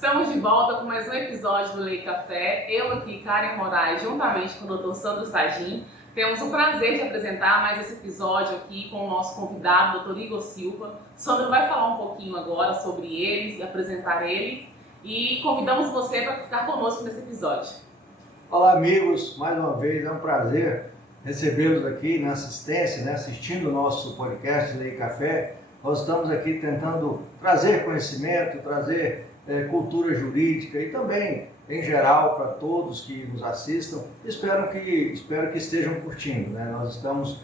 Estamos de volta com mais um episódio do Lei Café. Eu aqui, Karen Moraes, juntamente com o Dr. Sandro Sagin, temos o prazer de apresentar mais esse episódio aqui com o nosso convidado, Dr. Igor Silva. O Sandro vai falar um pouquinho agora sobre ele, apresentar ele, e convidamos você para ficar conosco nesse episódio. Olá, amigos, mais uma vez é um prazer recebê-los aqui na assistência, assistindo o nosso podcast Lei Café. Nós estamos aqui tentando trazer conhecimento, trazer cultura jurídica e também, em geral, para todos que nos assistam. Espero que estejam curtindo, né? Nós estamos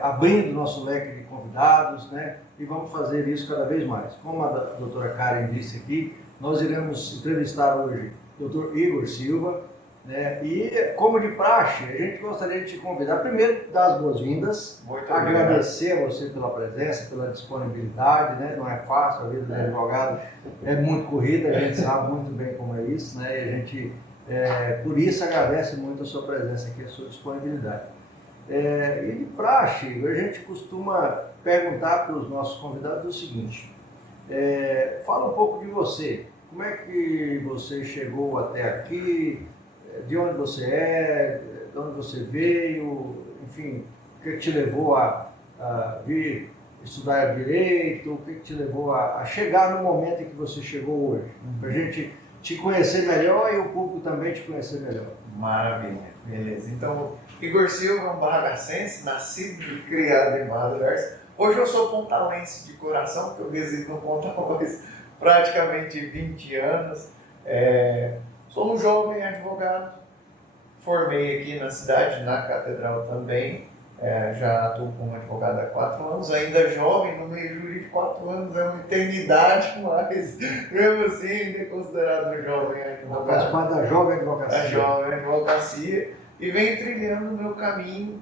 abrindo nosso leque de convidados, né? E vamos fazer isso cada vez mais. Como a doutora Karen disse aqui, nós iremos entrevistar hoje o Dr. Igor Silva, né? E, como de praxe, a gente gostaria de te convidar, primeiro, dar as boas-vindas, agradecer a você pela presença, pela disponibilidade, né? Não é fácil, a vida do advogado é muito corrida, a gente sabe muito bem como é isso, né? E a gente, por isso, agradece muito a sua presença aqui, a sua disponibilidade. E de praxe, a gente costuma perguntar para os nossos convidados o seguinte: fala um pouco de você, como é que você chegou até aqui, de onde você é, de onde você veio, enfim, o que te levou a vir estudar Direito, o que te levou a chegar no momento em que você chegou hoje, para a gente te conhecer melhor e o público também te conhecer melhor. Maravilha, beleza. Então, Igor Silva, bagacense, nascido e criado em Barra do Garça. Hoje eu sou pontalense de coração, porque eu resido no Pontalões praticamente 20 anos. Sou um jovem advogado, formei aqui na cidade, na Catedral também, já atuo como advogado há 4 anos, ainda jovem, no meio jurídico 4 anos é uma eternidade, mas mesmo assim ainda é considerado jovem advogado. Faz parte da jovem advocacia. Da jovem advocacia, e venho trilhando o meu caminho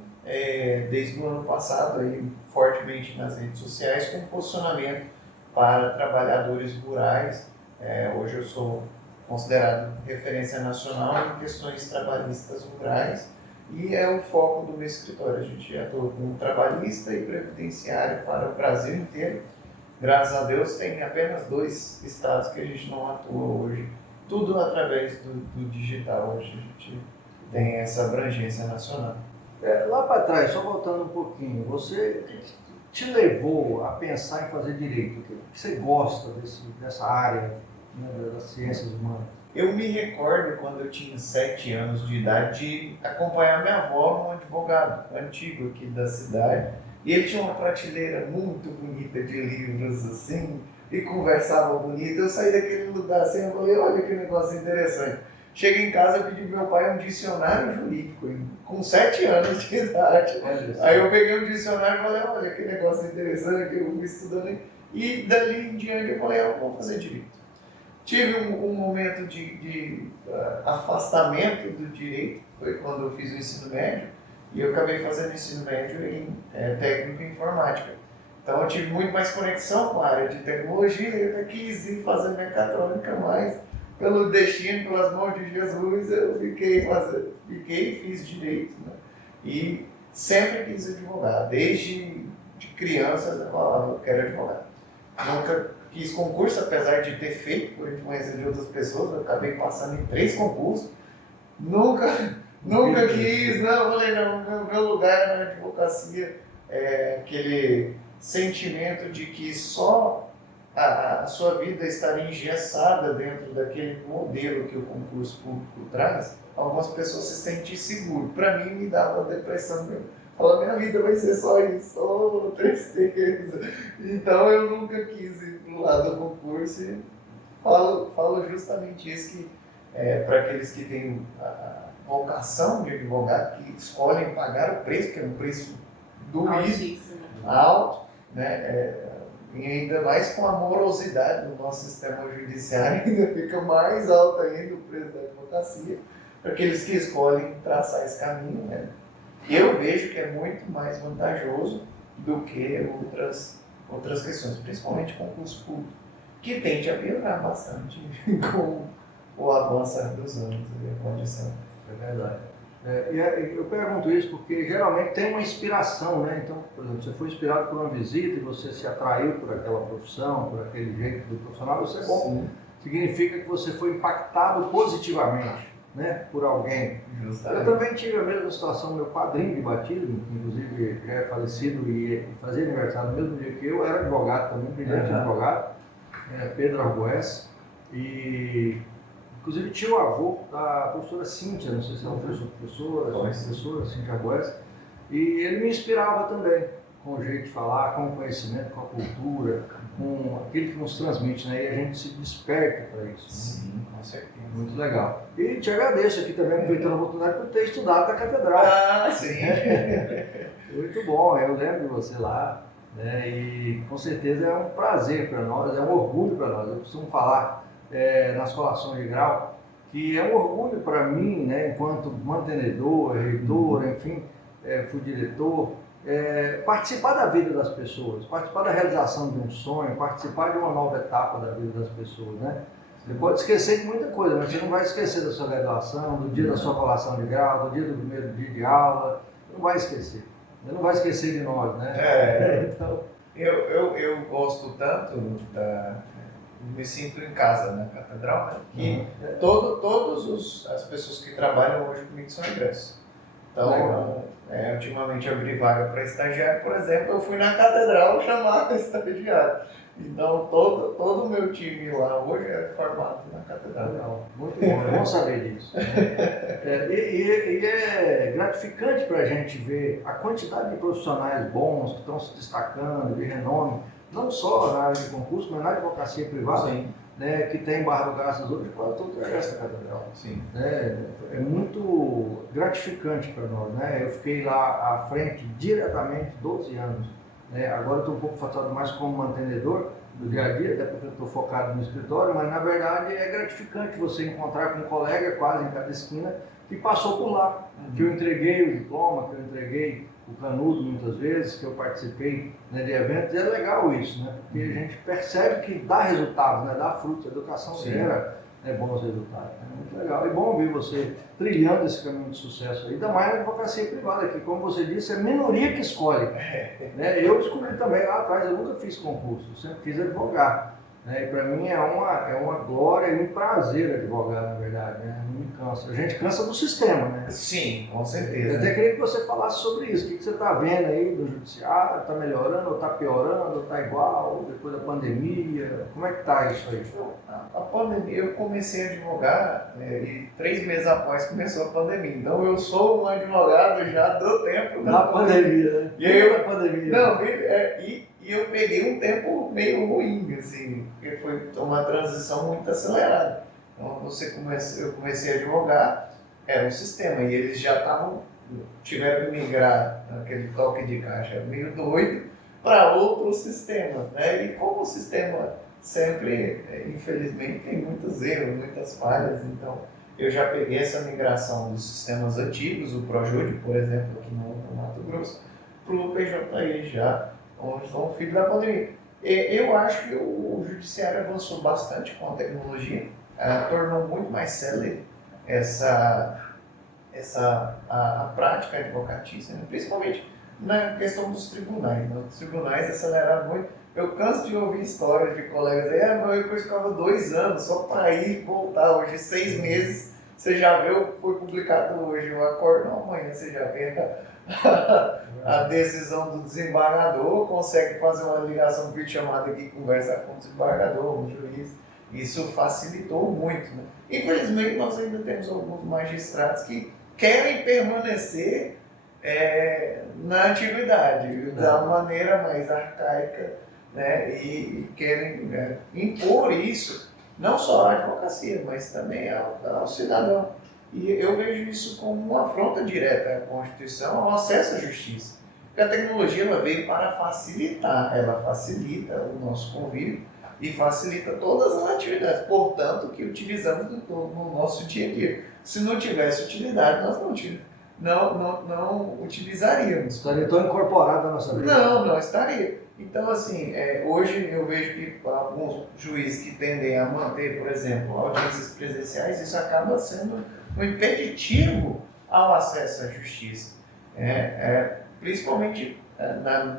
desde o ano passado, aí, fortemente nas redes sociais, com posicionamento para trabalhadores rurais. Hoje eu sou considerado referência nacional em questões trabalhistas rurais e é o foco do meu escritório. A gente atua como trabalhista e previdenciário para o Brasil inteiro. Graças a Deus tem apenas 2 estados que a gente não atua hoje, tudo através do digital. Hoje a gente tem essa abrangência nacional. Lá para trás, só voltando um pouquinho, o que te levou a pensar em fazer Direito? O que você gosta dessa área, né, das ciências humanas? Eu me recordo quando eu tinha 7 anos de idade de acompanhar minha avó num advogado antigo aqui da cidade, e ele tinha uma prateleira muito bonita de livros assim, e conversava bonito. Eu saí daquele lugar assim, eu falei, olha que negócio interessante. Cheguei em casa, eu pedi pro meu pai um dicionário jurídico, com 7 anos de idade. Aí eu peguei um dicionário e falei, olha que negócio interessante, eu fui estudando, e dali em diante eu falei, eu vou fazer Direito. Tive um momento de afastamento do direito, foi quando eu fiz o ensino médio, e eu acabei fazendo ensino médio em técnico em informática. Então eu tive muito mais conexão com a área de tecnologia, e eu até quis ir fazer mecatrônica, mas pelo destino, pelas mãos de Jesus, eu fiquei e fiz direito, né? E sempre quis advogar, desde de criança eu falava, eu quero advogar. Nunca quis concurso, apesar de ter feito por influência de outras pessoas, eu acabei passando em 3 concursos. Nunca quis, não, eu falei, não, meu lugar na advocacia aquele sentimento de que só a sua vida estaria engessada dentro daquele modelo que o concurso público traz. Algumas pessoas se sentem seguras. Para mim, me dava depressão mesmo. Fala, minha vida vai ser só isso, oh, tristeza. Então eu nunca quis ir pro lado do concurso e falo justamente isso, que para aqueles que têm a vocação de advogado, que escolhem pagar o preço, que é um preço doído, alto, né? E ainda mais com a morosidade do nosso sistema judiciário, ainda fica mais alto ainda o preço da advocacia, para aqueles que escolhem traçar esse caminho, né? Eu vejo que é muito mais vantajoso do que outras questões, principalmente concurso público, que tende a piorar bastante com o avanço dos anos e a condição. É verdade. Eu pergunto isso porque geralmente tem uma inspiração, né? Então, por exemplo, você foi inspirado por uma visita e você se atraiu por aquela profissão, por aquele jeito do profissional, você é bom significa que você foi impactado positivamente, né, por alguém. Justamente. Eu também tive a mesma situação, meu padrinho de batismo, que inclusive já é falecido e fazia aniversário no mesmo dia que eu, era advogado também, brilhante advogado, Pedro Argoes, e inclusive tinha o avô da professora Cíntia, não sei se ela foi sua professora, Cíntia Argoes, e ele me inspirava também, com o jeito de falar, com o conhecimento, com a cultura, com aquilo que nos transmite, né? E a gente se desperta para isso. Sim, com certeza. Muito legal. E te agradeço aqui também, aproveitando a oportunidade, por ter estudado na catedral. Ah, sim. Muito bom, eu lembro de você lá, né? E com certeza é um prazer para nós, é um orgulho para nós. Eu costumo falar nas colações de grau que é um orgulho para mim, né? Enquanto mantenedor, reitor, enfim, fui diretor, participar da vida das pessoas, participar da realização de um sonho, participar de uma nova etapa da vida das pessoas, né? Você pode esquecer de muita coisa, mas você não vai esquecer da sua graduação, do dia da sua colação de grau, do dia do primeiro dia de aula, não vai esquecer. Você não vai esquecer de nós, né? Então... eu gosto tanto me sinto em casa na catedral, né? Que todas as pessoas que trabalham hoje comigo são ingressos. Então, ultimamente eu abri vaga para estagiário, por exemplo, eu fui na catedral chamar estagiário. Então, todo o meu time lá hoje é formado na catedral. Legal, muito bom, é bom saber disso. E é gratificante para a gente ver a quantidade de profissionais bons que estão se destacando, de renome, não só na área de concurso, mas na advocacia privada. Sim. Né, que tem em Barra do Garças hoje, quase todo é essa catedral. Sim. Né, é muito gratificante para nós. Né? Eu fiquei lá à frente diretamente 12 anos. Né? Agora estou um pouco afastado mais como mantenedor do dia a dia, até porque eu estou focado no escritório, mas na verdade é gratificante você encontrar com um colega quase em cada esquina que passou por lá, que eu entreguei o diploma, que eu entreguei o canudo muitas vezes, que eu participei, né, de eventos, e é legal isso, né? Porque a gente percebe que dá resultados, né, dá frutos, a educação gera bons resultados. É muito legal. É bom ver você trilhando esse caminho de sucesso aí, ainda mais na advocacia privada, que como você disse, é a minoria que escolhe. Né? Eu escolhi também lá atrás, eu nunca fiz concurso, eu sempre quis advogar. Né? E para mim é uma glória e um prazer advogar, na verdade, né? Não me cansa. A gente cansa do sistema, né? Sim, com Eu certeza. até queria que você falasse sobre isso. O que você está vendo aí do judiciário? Está melhorando, ou está piorando, ou está igual, depois da pandemia? Como é que está isso aí? A pandemia, eu comecei a advogar e 3 meses após começou a pandemia. Então eu sou um advogado já do tempo da pandemia, né? E eu, da pandemia. Não, e eu peguei um tempo meio ruim, assim, porque foi uma transição muito acelerada. Então eu comecei a advogar, era um sistema, e eles já tiveram que migrar aquele toque de caixa meio doido para outros sistemas, né? E como o sistema sempre, infelizmente, tem muitos erros, muitas falhas, então eu já peguei essa migração dos sistemas antigos, o ProJude, por exemplo, aqui no Mato Grosso, para o PJI já, onde são filho da pandemia. Eu acho que o judiciário avançou bastante com a tecnologia, tornou muito mais célere a prática advocatícia, né? Principalmente na questão dos tribunais. Né? Os tribunais aceleraram muito. Eu canso de ouvir histórias de colegas aí, mas eu ficava 2 anos só para ir e voltar. Hoje, 6 meses, você já viu, foi publicado hoje o acordo, não, amanhã você já vê a decisão do desembargador, consegue fazer uma ligação por chamada aqui, conversar com o desembargador, com o juiz. Isso facilitou muito. Né? Infelizmente, nós ainda temos alguns magistrados que querem permanecer na antiguidade, da maneira mais arcaica, né? E querem impor isso, não só à advocacia, mas também ao cidadão. E eu vejo isso como uma afronta direta à Constituição, ao acesso à justiça. Porque a tecnologia ela veio para facilitar, ela facilita o nosso convívio e facilita todas as atividades, portanto, que utilizamos no nosso dia a dia. Se não tivesse utilidade, nós não utilizaríamos. Estaria tão incorporado na nossa vida. Não estaria. Então, assim, hoje eu vejo que alguns juízes que tendem a manter, por exemplo, audiências presenciais, isso acaba sendo um impeditivo ao acesso à justiça. Principalmente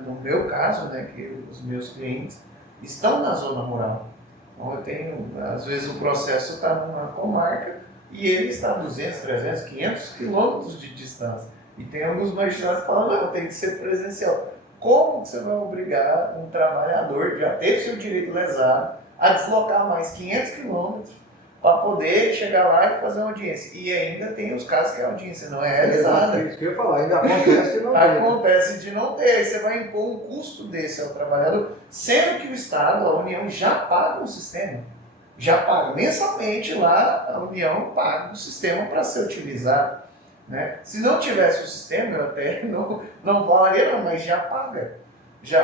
no meu caso, né, que os meus clientes estão na zona rural. Então, às vezes o processo está numa comarca e ele está a 200, 300, 500 quilômetros de distância. E tem alguns magistrados que falam, não, tem que ser presencial. Como que você vai obrigar um trabalhador que já teve seu direito lesado a deslocar mais 500 quilômetros para poder chegar lá e fazer uma audiência? E ainda tem os casos que a audiência não é realizada. Isso que eu ia falar, ainda acontece de não ter. Acontece de não ter. Aí você vai impor um custo desse ao trabalhador, sendo que o Estado, a União, já paga o sistema. Já paga. Mensalmente lá, a União paga o sistema para ser utilizado. Né? Se não tivesse o sistema, eu até não falaria não, mas já paga.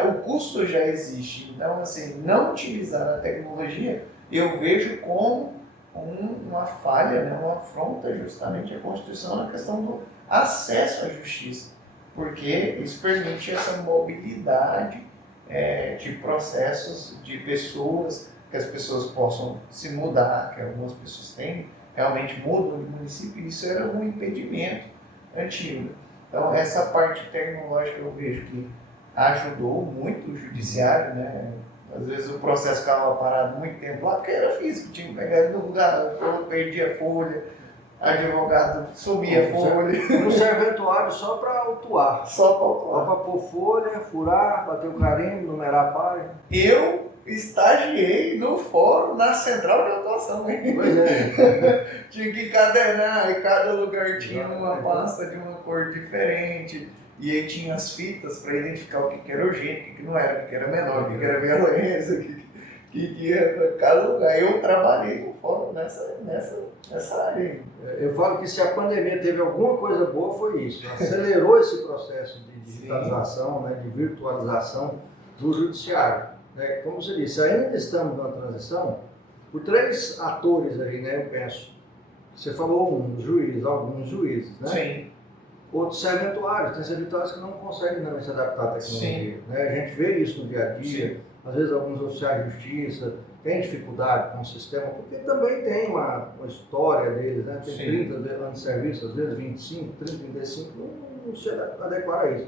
O custo já existe. Então, assim, não utilizar a tecnologia, eu vejo como uma falha, né? Uma afronta justamente à Constituição na questão do acesso à justiça. Porque isso permite essa mobilidade de processos, de pessoas, que as pessoas possam se mudar, que algumas pessoas realmente mudam de município, e isso era um impedimento antigo. Então, essa parte tecnológica eu vejo que ajudou muito o judiciário, né? Às vezes o processo ficava parado muito tempo lá, porque era físico, tinha que pegar ele no lugar, eu perdia folha, advogado sumia folha. No serventuário só para autuar. Só para autuar. Só para pôr folha, furar, bater o carimbo, numerar a página. Eu estagiei no fórum, na central de atuação. Pois é. Tinha que encadernar, e cada lugar tinha uma pasta de uma cor diferente. E aí tinha as fitas para identificar o que era urgente, o que não era, o que era menor, o que era violência, o que era cada lugar. Eu trabalhei no fórum nessa área. Eu falo que se a pandemia teve alguma coisa boa, foi isso. Acelerou esse processo de digitalização, né, de virtualização do judiciário. Como você disse, ainda estamos numa transição por 3 atores aí, né, eu penso. Você falou alguns juízes, né? Sim. Outros serventuários, tem serventuários que não conseguem também se adaptar à tecnologia. Né? A gente vê isso no dia a dia. Sim. Às vezes alguns oficiais de justiça têm dificuldade com o sistema, porque também tem uma história deles, né? Tem 30 anos de serviço, às vezes 25, 30, 35, não se adequar a isso.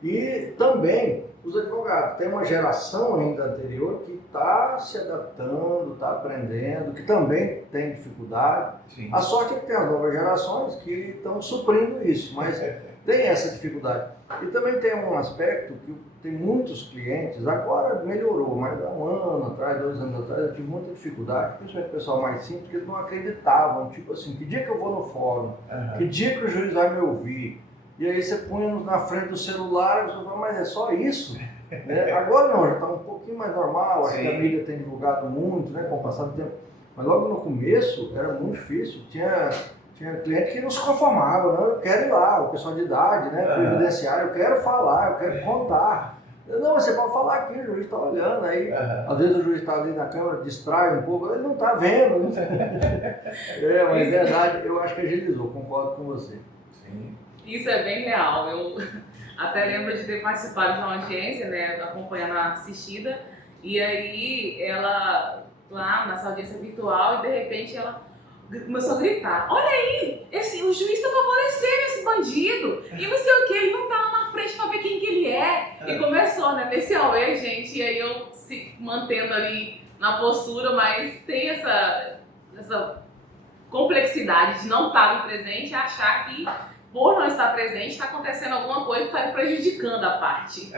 E também os advogados. Tem uma geração ainda anterior que está se adaptando, está aprendendo, que também tem dificuldade. Sim. A sorte é que tem as novas gerações que estão suprindo isso, mas tem essa dificuldade. E também tem um aspecto que tem muitos clientes, agora melhorou, mas há 1 ano atrás, 2 anos atrás, eu tive muita dificuldade, principalmente o pessoal mais simples, porque eles não acreditavam, tipo assim, que dia que eu vou no fórum, que dia que o juiz vai me ouvir. E aí você punha na frente do celular e você fala, mas é só isso? Né? Agora não, já está um pouquinho mais normal, acho que a mídia tem divulgado muito, né, com o passar do tempo. Mas logo no começo era muito difícil, tinha cliente que não se conformava, não, eu quero ir lá, o pessoal de idade, né, previdenciário, eu quero falar, eu quero contar. Não, você pode falar aqui, o juiz está olhando, aí às vezes o juiz está ali na câmera, distrai um pouco, ele não está vendo. Mas é verdade, eu acho que agilizou, concordo com você. Sim. Isso é bem real. Eu até lembro de ter participado de uma audiência, né, acompanhando a assistida, e aí ela, lá nessa audiência virtual, e de repente ela começou a gritar, olha aí, o juiz está favorecendo esse bandido, e não sei o que, ele não tá lá na frente para ver quem que ele é. E começou, né, nesse auê, gente, e aí eu se mantendo ali na postura, mas tem essa complexidade de não estar presente e achar que por não estar presente, está acontecendo alguma coisa que está prejudicando a parte.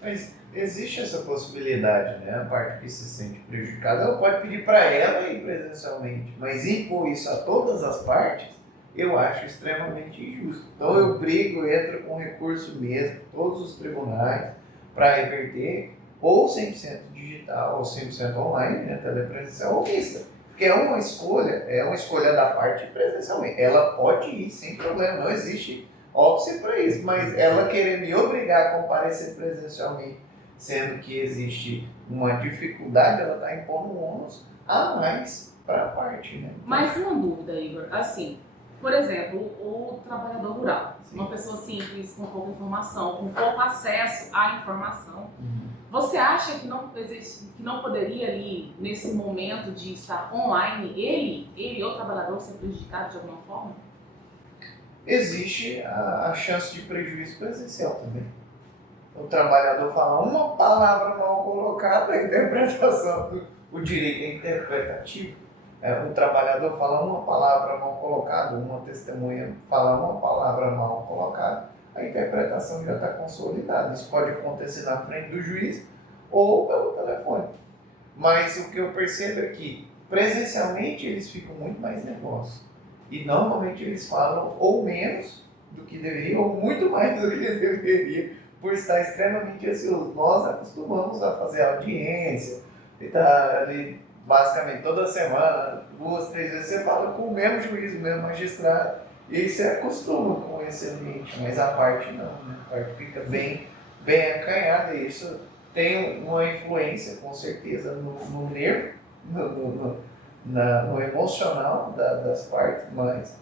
Mas existe essa possibilidade, né? A parte que se sente prejudicada, ela pode pedir para ela ir presencialmente, mas impor isso a todas as partes, eu acho extremamente injusto. Então eu brigo, entro com recurso mesmo, todos os tribunais, para reverter, ou 100% digital, ou 100% online, né? Telepresencial ou mista. Porque é uma escolha da parte presencialmente. Ela pode ir sem problema, não existe óbice para isso, mas ela querer me obrigar a comparecer presencialmente, sendo que existe uma dificuldade, ela está impondo um ônus a mais para a parte. Né? Mas uma dúvida, Igor, assim, por exemplo, o trabalhador rural, uma pessoa simples, com pouca informação, com pouco acesso à informação, você acha que não poderia ali, nesse momento de estar online, ele ou trabalhador ser prejudicado de alguma forma? Existe a chance de prejuízo presencial também. O trabalhador fala uma palavra mal colocada, a interpretação O direito é interpretativo. O trabalhador fala uma palavra mal colocada, uma testemunha fala uma palavra mal colocada, a interpretação já está consolidada. Isso pode acontecer na frente do juiz ou pelo telefone. Mas o que eu percebo é que, presencialmente, eles ficam muito mais nervosos. E, normalmente, eles falam ou menos do que deveria, ou muito mais do que deveria, por estar extremamente ansioso. Nós acostumamos a fazer audiência, e tá ali, basicamente, toda semana, 2, 3 vezes, você fala com o mesmo juiz, o mesmo magistrado, e aí você acostuma com esse ambiente, mas a parte não, né? A parte fica bem acanhada, e isso tem uma influência, com certeza, no nervo, no emocional das partes, mas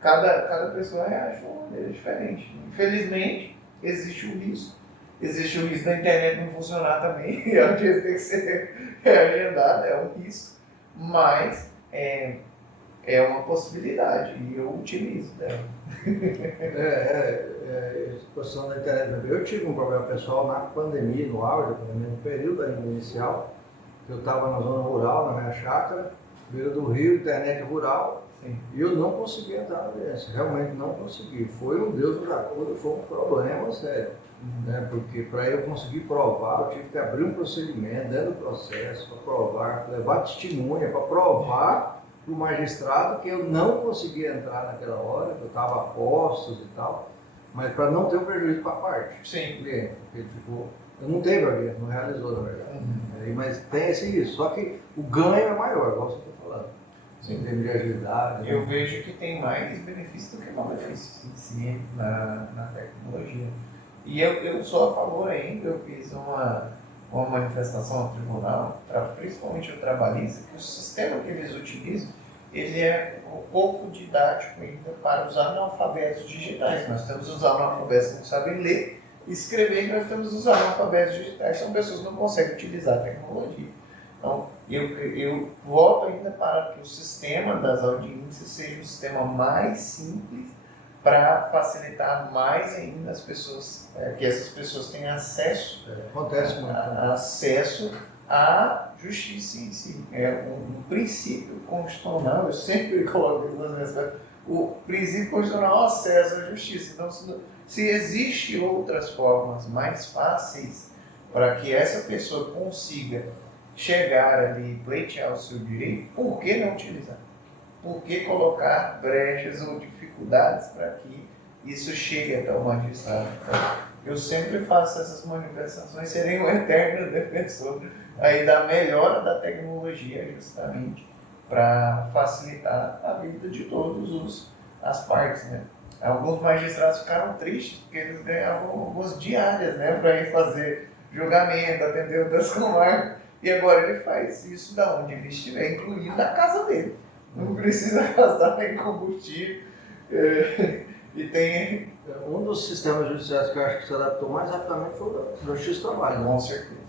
cada pessoa reage de uma maneira diferente. Infelizmente, existe o risco. Existe o risco da internet não funcionar também, e a audiência tem que ser agendada, é um risco, mas é uma possibilidade e eu utilizo dela. A situação da internet. Eu tive um problema pessoal na pandemia, no auge da pandemia, no período ainda inicial. Eu estava na zona rural, na minha chácara, beira do rio, internet rural, Sim. e eu não consegui entrar na audiência, realmente não consegui. Foi um Deus nos acuda, foi um problema sério. Né? Porque para eu conseguir provar, eu tive que abrir um procedimento dentro do processo para provar, levar testemunha para provar para o magistrado que eu não conseguia entrar naquela hora, que eu estava a postos e tal, mas para não ter um prejuízo para a parte. Sim. Do cliente, porque ele ficou. Eu não teve audiência, não realizou na verdade. Mas tem isso. Só que o ganho é maior, igual você está falando. Em termos de agilidade. Eu vejo que tem mais benefícios do que malefícios em si na tecnologia. E eu sou a favor ainda, eu fiz uma manifestação ao tribunal, principalmente o trabalhista, que o sistema que eles utilizam, ele é um pouco didático ainda para os analfabetos digitais. Nós temos os analfabetos que não sabem ler e escrever, e nós temos os analfabetos digitais, são pessoas que não conseguem utilizar a tecnologia. Então, eu voto ainda para que o sistema das audiências seja um sistema mais simples, para facilitar mais ainda as pessoas, que essas pessoas tenham acesso, Acontece muito. acesso à justiça em si. É um princípio constitucional, eu sempre coloco isso nas minhas coisas, o princípio constitucional é o acesso à justiça. Então, se existem outras formas mais fáceis para que essa pessoa consiga chegar ali e pleitear o seu direito, por que não utilizar? Por que colocar brechas ou dificuldades para que isso chegue até o magistrado? Eu sempre faço essas manifestações, serei um eterno defensor aí da melhora da tecnologia, justamente para facilitar a vida de todas as partes, né? Alguns magistrados ficaram tristes porque eles ganhavam algumas diárias, né, para ir fazer julgamento, atender outras comarcas, e agora ele faz isso da onde ele estiver, incluindo a casa dele. Não precisa gastar nem combustível. E tem... Um dos sistemas judiciais que eu acho que se adaptou mais rapidamente foi o Justiça do Trabalho. Com certeza.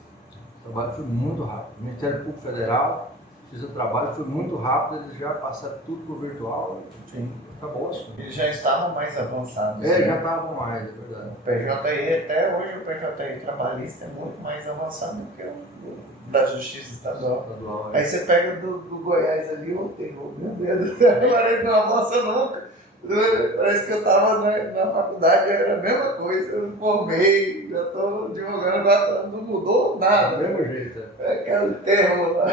O trabalho foi muito rápido. O Ministério Público Federal, Justiça do Trabalho foi muito rápido, eles já passaram tudo para o virtual. Sim. Acabou isso. Eles já estavam mais avançados. Já estavam mais, é verdade. O PJI, até hoje, o PJI trabalhista é muito mais avançado do que o da Justiça Estadual. Aí você pega do Goiás ali, o terror, meu Deus, agora ele não avança nunca. Parece que eu estava na faculdade, era a mesma coisa, eu formei, já estou advogando, agora não mudou nada. Do mesmo jeito. É aquele terror lá.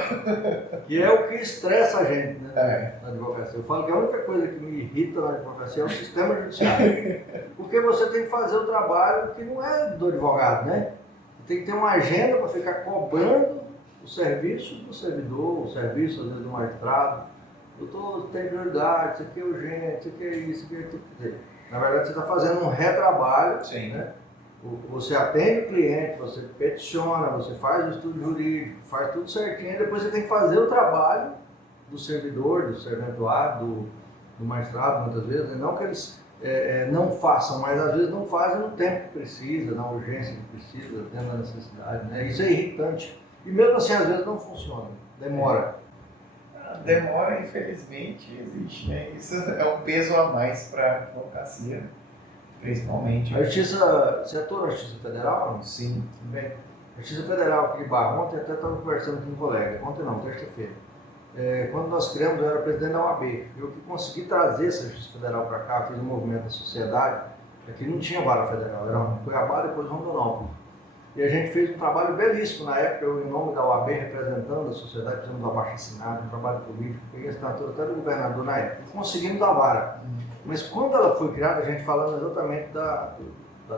Que é o que estressa a gente, né? É. Na advocacia. Eu falo que a única coisa que me irrita na advocacia é o sistema judiciário. Porque você tem que fazer o trabalho que não é do advogado, né? Tem que ter uma agenda para ficar cobrando o serviço do servidor, o serviço, às vezes, do magistrado. Doutor, tem prioridade, isso aqui é urgente, isso aqui é isso, isso aqui é aquilo. Na verdade, você está fazendo um retrabalho. Sim. Né? Você atende o cliente, você peticiona, você faz o estudo jurídico, faz tudo certinho, depois você tem que fazer o trabalho do servidor, do serventuário, do magistrado, muitas vezes, né? Não que eles não façam, mas às vezes não fazem no tempo que precisa, na urgência que precisa, dentro da necessidade, né? Isso é irritante. E mesmo assim, às vezes não funciona, demora. Demora, infelizmente, existe, né? Isso é um peso a mais para a advocacia, principalmente. A justiça, você atua na Justiça Federal? Sim. Bem, A Justiça Federal aqui de Barra, ontem até estava conversando com um colega, ontem não, terça-feira. Quando nós criamos, eu era presidente da OAB, eu que consegui trazer essa Justiça Federal para cá, fiz um movimento da sociedade, aqui não tinha vara federal, era Cuiabá, depois Rondonópolis. E a gente fez um trabalho belíssimo na época, eu em nome da OAB, representando a sociedade, fizemos um abaixo-assinado, um trabalho político, peguei a assinatura até do governador na época, e conseguimos a vara. Mas quando ela foi criada, a gente falando exatamente da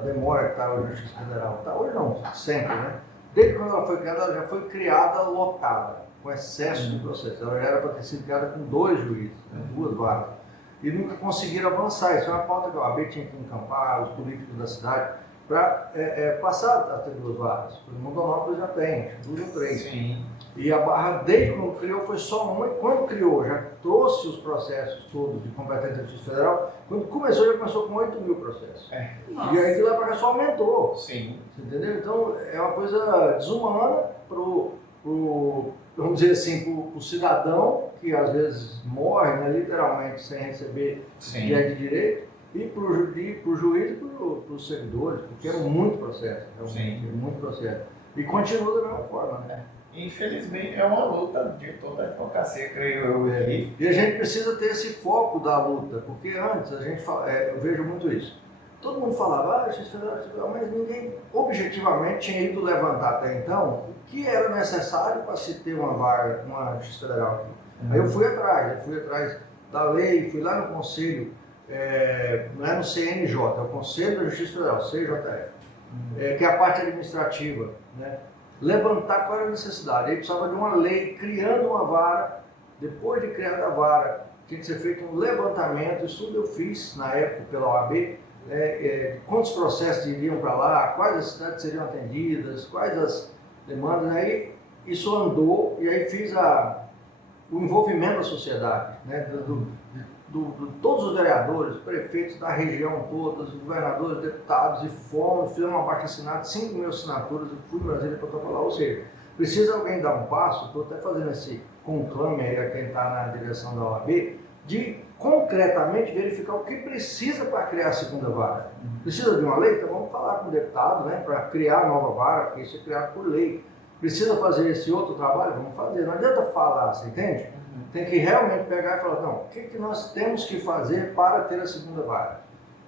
demora que está hoje na Justiça Federal, tá, hoje não, sempre, né? Desde quando ela foi criada, ela já foi criada lotada, com excesso de processo. Ela já era para ter sido criada com 2 juízes, né, 2 varas. E nunca conseguiram avançar. Isso é uma pauta que a OAB tinha que encampar, os políticos da cidade, para passar a ter 2 varas. Por Rondonópolis já tem, 2 ou 3. Sim. E a Barra, desde quando criou, foi só uma. E quando criou, já trouxe os processos todos de competência da Justiça Federal. Quando começou, já começou com 8.000 processos. E aí de lá para cá só aumentou. Sim. Entendeu? Então é uma coisa desumana vamos dizer assim, pro cidadão, que às vezes morre, né, literalmente, sem receber de direito, e pro juiz e pros servidores, porque é muito processo, realmente, é muito processo. E continua da mesma forma, né? Infelizmente é uma luta de toda a advocacia, creio eu. Aqui. E a gente precisa ter esse foco da luta, porque antes a gente eu vejo muito isso. Todo mundo falava, Justiça Federal, mas ninguém objetivamente tinha ido levantar até então o que era necessário para se ter uma Justiça Federal aqui. Aí eu fui atrás da lei, fui lá no Conselho, não é no CNJ, é o Conselho da Justiça Federal, CJF, que é a parte administrativa, né? Levantar qual era a necessidade. Aí precisava de uma lei criando uma vara, depois de criada a vara, tinha que ser feito um levantamento, isso tudo eu fiz na época pela OAB, quantos processos iriam para lá, quais as cidades seriam atendidas, quais as demandas, aí isso andou e aí fiz o envolvimento da sociedade, né, todos os vereadores, prefeitos da região toda, os governadores, deputados, e fizemos um abaixo-assinado, 5.000 assinaturas, eu fui em Brasília para protocolar, ou seja, precisa alguém dar um passo, estou até fazendo esse conclame aí a quem está na direção da OAB, de concretamente verificar o que precisa para criar a segunda vara. Precisa de uma lei? Então vamos falar com o deputado, né, para criar a nova vara, porque isso é criado por lei. Precisa fazer esse outro trabalho? Vamos fazer. Não adianta falar, você entende? Tem que realmente pegar e falar, não, o que nós temos que fazer para ter a segunda vara?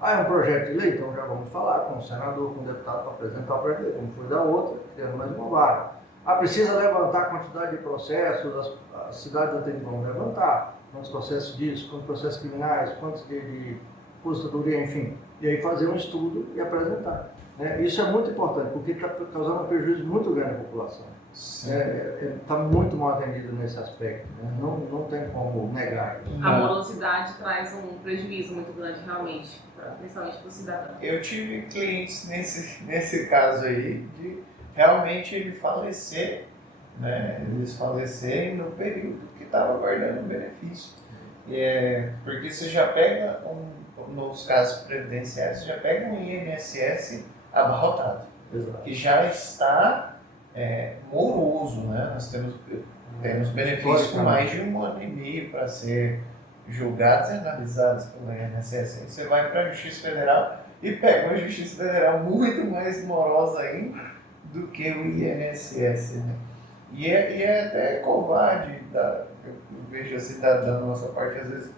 É um projeto de lei? Então já vamos falar com o senador, com o deputado para apresentar o projeto de lei. Vamos foi da outra, temos mais uma vara. Precisa levantar a quantidade de processos, as cidades atendidas vão levantar. Quantos processos disso, quantos processos criminais, quantos de aposentadoria, enfim. E aí fazer um estudo e apresentar. Isso é muito importante, porque está causando um prejuízo muito grande à população. Está muito mal atendido nesse aspecto, né? Não tem como negar. A morosidade traz um prejuízo muito grande, realmente, principalmente para o cidadão. Eu tive clientes nesse caso aí, de realmente ele falecer, né? Eles falecerem no período que estava guardando o benefício. Porque você já pega, nos casos previdenciários, você já pega um INSS abarrotado, que já está moroso, né? Nós temos benefícios com mais de 1 ano e meio para ser julgados e analisados pelo INSS. Aí você vai para a Justiça Federal e pega uma Justiça Federal muito mais morosa ainda do que o INSS, né? E é até covarde, eu vejo assim da nossa parte, às vezes,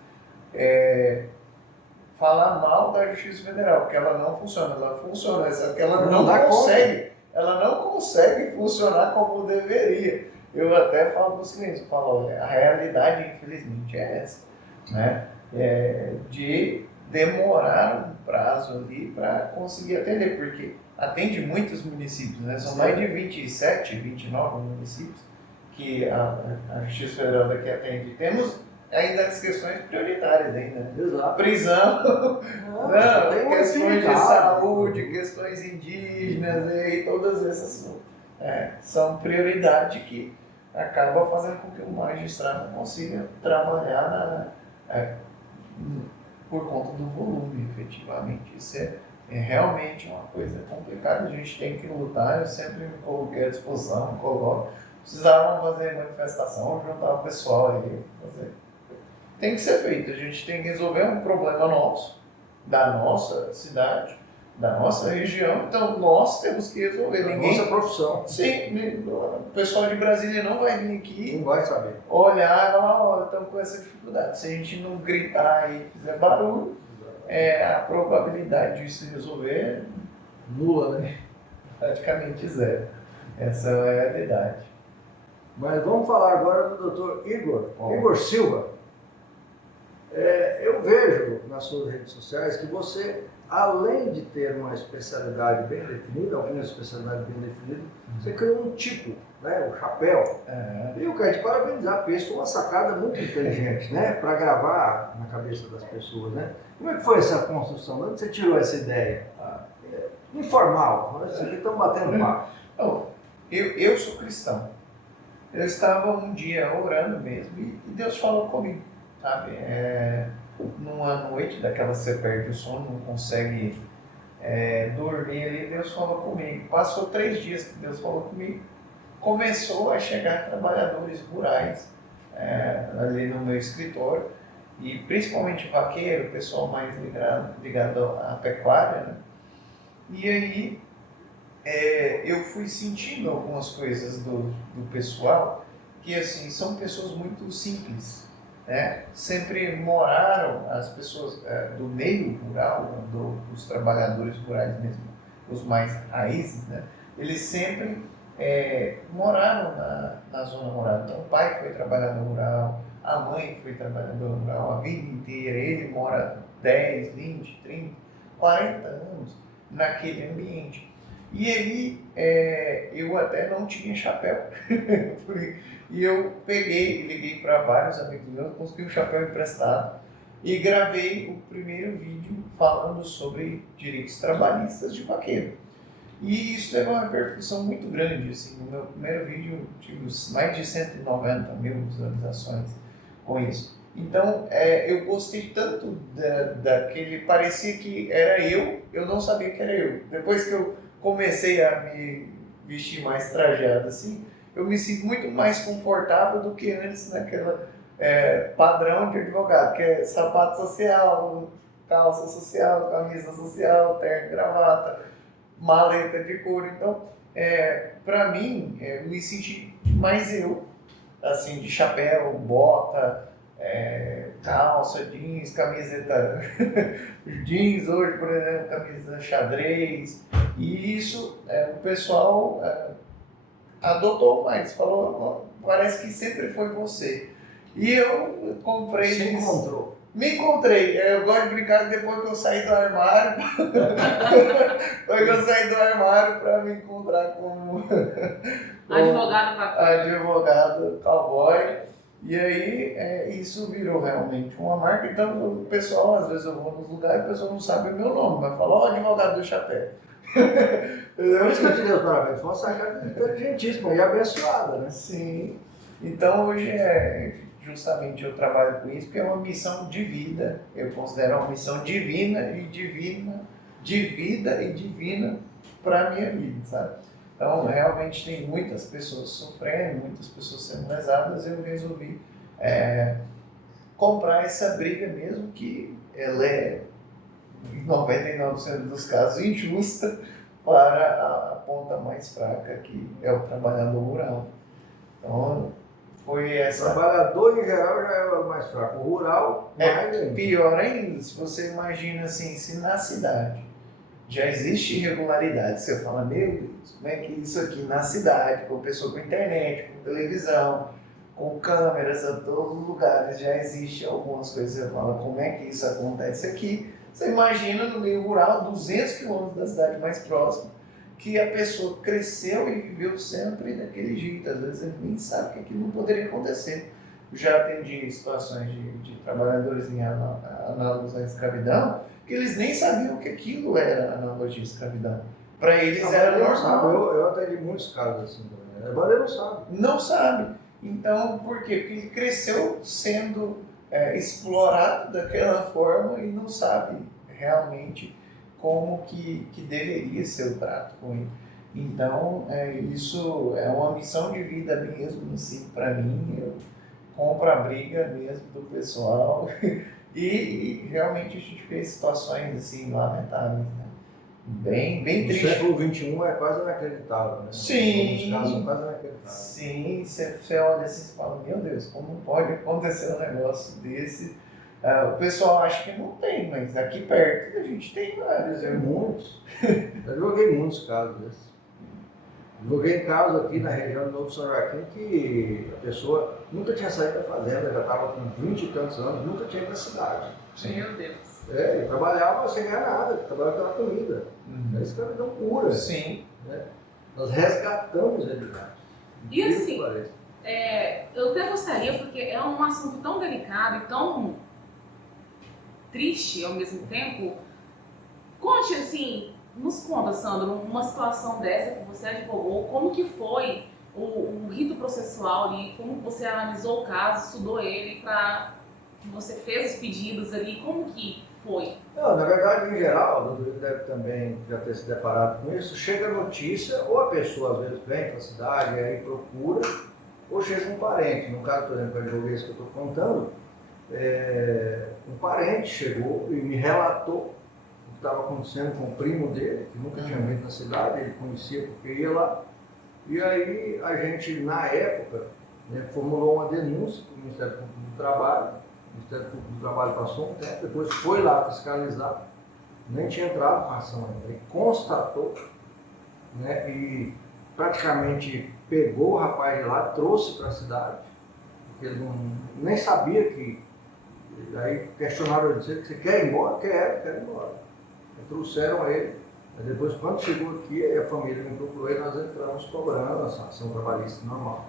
falar mal da Justiça Federal, porque ela não funciona, ela funciona, só que ela não consegue funcionar como deveria. Eu até falo para os clientes, olha, a realidade, infelizmente, é essa, né? De demorar um prazo ali para conseguir atender, porque atende muitos municípios, né? São mais de 27, 29 municípios que a Justiça Federal daqui atende. Temos ainda as questões prioritárias ainda, né? Exato. Prisão, questões de saúde, questões indígenas e todas essas são prioridade que acaba fazendo com que o magistrado não consiga trabalhar por conta do volume, efetivamente. Isso é realmente uma coisa complicada, a gente tem que lutar. Eu sempre me coloquei à disposição, precisavam fazer manifestação, juntar o pessoal aí, fazer. Tem que ser feito, a gente tem que resolver um problema nosso, da nossa cidade, da nossa região, então nós temos que resolver. Nossa profissão. Sim, o pessoal de Brasília não vai vir aqui Não vai saber. olhar e falar, olha, estamos com essa dificuldade. Se a gente não gritar e fizer barulho, a probabilidade de se resolver Nula, né? praticamente zero. Essa é a realidade. Mas vamos falar agora do Dr. Igor Silva. Eu vejo nas suas redes sociais que você, além de ter uma especialidade bem definida, algumas especialidades bem definidas, você criou um tipo, né, o chapéu. E eu quero te parabenizar, porque isso foi uma sacada muito inteligente, né, para gravar na cabeça das pessoas, né? Como é que foi essa construção? De onde você tirou essa ideia? Informal, nós aqui estamos batendo papo. Eu sou cristão. Eu estava um dia orando mesmo e Deus falou comigo, sabe? Numa noite daquela você perde o sono, não consegue dormir ali, Deus falou comigo. Passou 3 dias que Deus falou comigo. Começou a chegar trabalhadores rurais ali no meu escritório, e principalmente vaqueiro, pessoal mais ligado à pecuária, né? E aí eu fui sentindo algumas coisas do pessoal que assim são pessoas muito simples, né? Sempre moraram, as pessoas do meio rural, dos trabalhadores rurais mesmo, os mais raízes, né? Eles sempre moraram na zona rural. Então o pai foi trabalhador rural, a mãe foi trabalhador rural a vida inteira, ele mora 10, 20, 30, 40 anos naquele ambiente. E aí eu até não tinha chapéu. E eu peguei, liguei para vários amigos meus, consegui um chapéu emprestado e gravei o primeiro vídeo falando sobre direitos trabalhistas de vaqueiro. E isso teve uma repercussão muito grande. Assim, no meu primeiro vídeo tive mais de 190 mil visualizações com isso. Então, eu gostei tanto daquele, parecia que era eu não sabia que era eu. Depois que eu comecei a me vestir mais trajado assim, eu me sinto muito mais confortável do que antes naquela padrão de advogado, que é sapato social, calça social, camisa social, terno e gravata, maleta de couro. Então, para mim, eu me senti mais eu, assim, de chapéu, bota, calça, jeans, camiseta jeans hoje, por exemplo, camisa xadrez, e isso o pessoal adotou mais, falou, parece que sempre foi você. E eu comprei Se isso. encontrou. Me encontrei, eu gosto de brincar que depois que eu saí do armário, para me encontrar como advogado cowboy. E aí isso virou realmente uma marca. Então o pessoal, às vezes eu vou nos lugares e o pessoal não sabe o meu nome, mas fala, ó, advogado do chapéu. Eu acho que eu te dei parabéns, foi uma sacada inteligentíssima e abençoada, né? Sim. Então hoje justamente eu trabalho com isso, porque é uma missão de vida. Eu considero uma missão divina de vida e divina para a minha vida, sabe? Então, realmente tem muitas pessoas sofrendo, muitas pessoas sendo lesadas, eu resolvi comprar essa briga mesmo, que ela é, em 99% dos casos, injusta para a ponta mais fraca, que é o trabalhador rural. Então, foi essa... O trabalhador em geral já é o mais fraco, o rural mais ainda. Pior ainda, se você imagina assim, se na cidade já existe irregularidade, você fala, meu Deus, como é que isso aqui na cidade, com pessoa com internet, com televisão, com câmeras a todos os lugares, já existe algumas coisas, você fala, como é que isso acontece aqui? Você imagina no meio rural, 200 quilômetros da cidade mais próxima, que a pessoa cresceu e viveu sempre daquele jeito, às vezes ele nem sabe que aquilo não poderia acontecer. Já atendi situações de trabalhadores em análogos à escravidão, que eles nem sabiam que aquilo era analogia à escravidão. Para eles era normal. Eu atendi muitos casos assim também. Agora ele não sabe. Não sabe. Então, por quê? Porque ele cresceu sendo explorado daquela forma e não sabe realmente como que deveria ser o trato com ele. Então, isso é uma missão de vida mesmo, assim, para mim. Eu compro a briga mesmo do pessoal e realmente a gente fez situações assim lamentáveis, né? bem No triste. século XXI é quase inacreditável, né? Sim. Alguns casos são quase inacreditáveis. Sim, você olha assim e fala, meu Deus, como pode acontecer um negócio desse? O pessoal acha que não tem, mas aqui perto a gente tem vários. Tem muitos. Eu joguei muitos casos desses. Joguei casos aqui na região do Novo São Joaquim que a pessoa nunca tinha saído da fazenda, já estava com 20 e tantos anos, nunca tinha ido na cidade. Meu Deus. E trabalhava sem ganhar nada, trabalhava pela comida. Uhum. Esse cara deu cura. Sim. Né? Nós resgatamos ele lá. E assim, eu até gostaria, porque é um assunto tão delicado e tão triste ao mesmo tempo. Conte assim, nos conta, Sandro, uma situação dessa que você advogou, como que foi o rito processual ali, como você analisou o caso, estudou ele, você fez os pedidos ali, como que foi? Não, na verdade, em geral, o doutor deve também já ter se deparado com isso, chega a notícia, ou a pessoa às vezes vem para a cidade e aí procura, ou chega um parente. No caso, por exemplo, a advoguês que eu estou contando, um parente chegou e me relatou o que estava acontecendo com o primo dele, que nunca tinha vindo na cidade, ele conhecia porque ia lá. E aí a gente, na época, formulou uma denúncia para o Ministério Público do Trabalho. O Ministério Público do Trabalho passou um tempo, depois foi lá fiscalizar, nem tinha entrado com a ação ainda, ele constatou, né, e praticamente pegou o rapaz de lá, trouxe para a cidade, porque ele nem sabia que. Aí questionaram ele, você quer ir embora? Quero ir embora. E trouxeram ele, aí depois quando chegou aqui, a família me procurou e nós entramos cobrando essa ação trabalhista normal.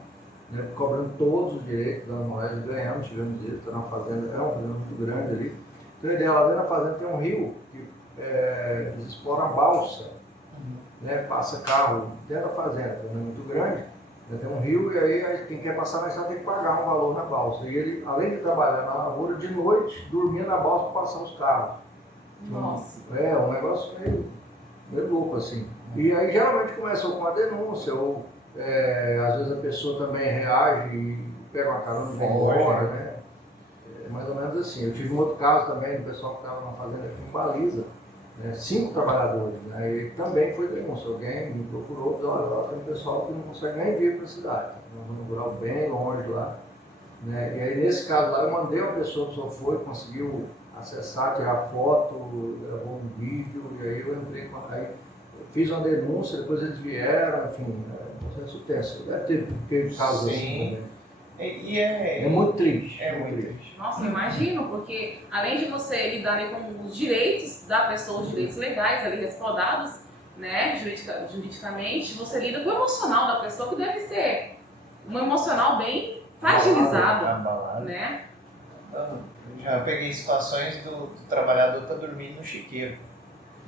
Né, cobrando todos os direitos anuais, ganhamos, tivemos direito, está na fazenda, é uma fazenda muito grande ali. Então a ideia, lá dentro da fazenda tem um rio, que eles exploram a balsa, né, passa carro dentro da fazenda, é muito grande, né, tem um rio e aí quem quer passar na estrada tem que pagar um valor na balsa. E ele, além de trabalhar na lavoura, de noite dormia na balsa para passar os carros. Nossa. Um negócio meio louco assim. E aí geralmente começam com a denúncia, ou às vezes a pessoa também reage e pega uma carona e vai embora, né? É mais ou menos assim. Eu tive um outro caso também do pessoal que estava na fazenda aqui em Baliza, né? 5 trabalhadores, né? E também foi denúncia. Alguém me procurou, disse, olha, tem um pessoal que não consegue nem vir para a cidade. Nós vamos morar bem longe lá. Né? E aí nesse caso lá eu mandei uma pessoa que só foi, conseguiu acessar, tirar foto, gravou um vídeo, e aí eu entrei com fiz uma denúncia, depois eles vieram, enfim, processo tenso. Deve ter casos assim também. É muito triste. É muito triste. Nossa, eu imagino, porque além de você lidar ali com os direitos da pessoa, os direitos legais ali respaldados, né, juridicamente, você lida com o emocional da pessoa, que deve ser um emocional bem fragilizado, Abalado. né? Eu já peguei situações do trabalhador estar dormindo no chiqueiro.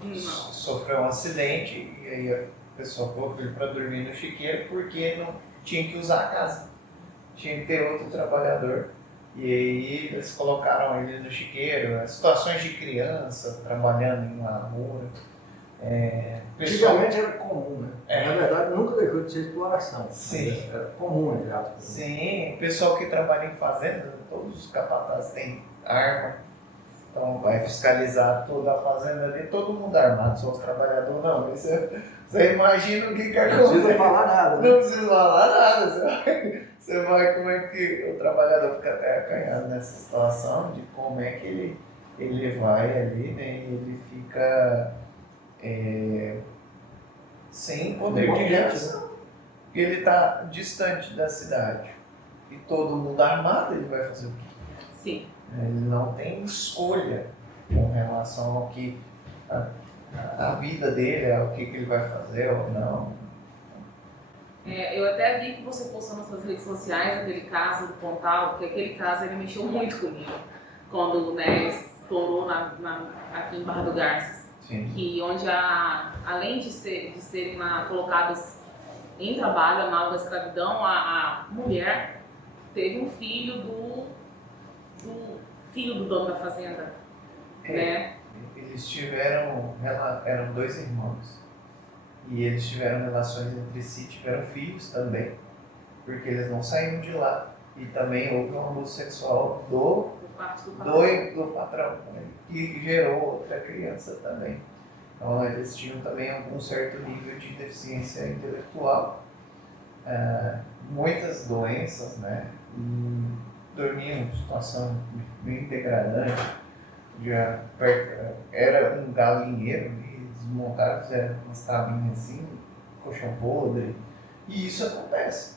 Não. Sofreu um acidente e aí a pessoa colocou ele para dormir no chiqueiro porque não tinha que usar a casa. Tinha que ter outro trabalhador. E aí eles colocaram ele no chiqueiro, situações de criança trabalhando em uma lavoura. Antigamente era comum, né? Na verdade nunca deixou de ser exploração. Sim. Era comum, entre aspas. Sim, o pessoal que trabalha em fazenda, todos os capatazes têm arma. Então vai fiscalizar toda a fazenda ali, todo mundo armado, só os trabalhadores não. Você imagina o que acontece. Não precisa falar nada, né? Não precisa falar nada. Você vai como é que o trabalhador fica até acanhado nessa situação de como é que ele vai ali, né? E ele fica sem poder de reação. E ele está distante da cidade. E todo mundo armado, ele vai fazer o quê? Sim. Ele não tem escolha com relação ao que a vida dele, ao que ele vai fazer ou não. Eu até vi que você postou nas suas redes sociais aquele caso do Pontal, porque aquele caso ele mexeu muito comigo, quando estourou aqui em Barra do Garças. Sim. Que onde além de serem colocados em trabalho, análogo à escravidão, a mulher teve um filho do filho do dono da fazenda, né? Eles eram 2 irmãos, e eles tiveram relações entre si, tiveram filhos também, porque eles não saíram de lá, e também houve um abuso sexual do patrão, né, que gerou outra criança também. Então, eles tinham também algum certo nível de deficiência intelectual, muitas doenças, né? E dormiam em situação bem degradante. Era um galinheiro, desmontaram, fizeram umas cabinhas assim, colchão podre. E isso acontece.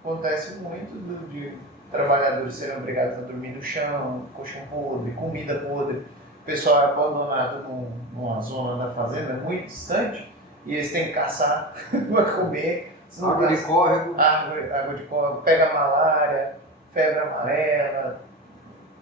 Acontece muito de trabalhadores serem obrigados a dormir no chão, colchão podre, comida podre. O pessoal é abandonado numa zona da fazenda muito distante e eles têm que caçar para comer. Água de córrego. Água de córrego, pega malária, febre amarela.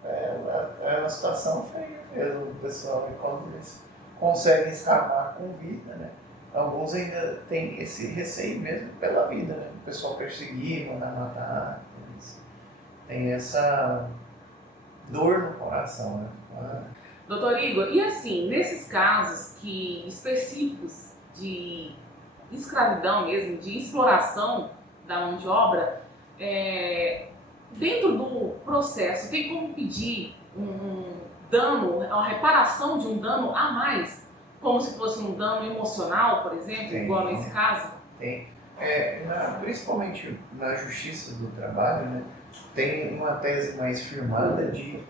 É uma situação feia mesmo, o pessoal, e quando eles conseguem escapar com vida, né? Alguns ainda têm esse receio mesmo pela vida, né? O pessoal perseguir, mandar matar, tem essa dor no coração, né? Doutor Igor, e assim, nesses casos específicos de escravidão mesmo, de exploração da mão de obra, dentro do processo, tem como pedir um dano, uma reparação de um dano a mais, como se fosse um dano emocional, por exemplo, igual nesse caso? Tem. Principalmente na Justiça do Trabalho, né, tem uma tese mais firmada de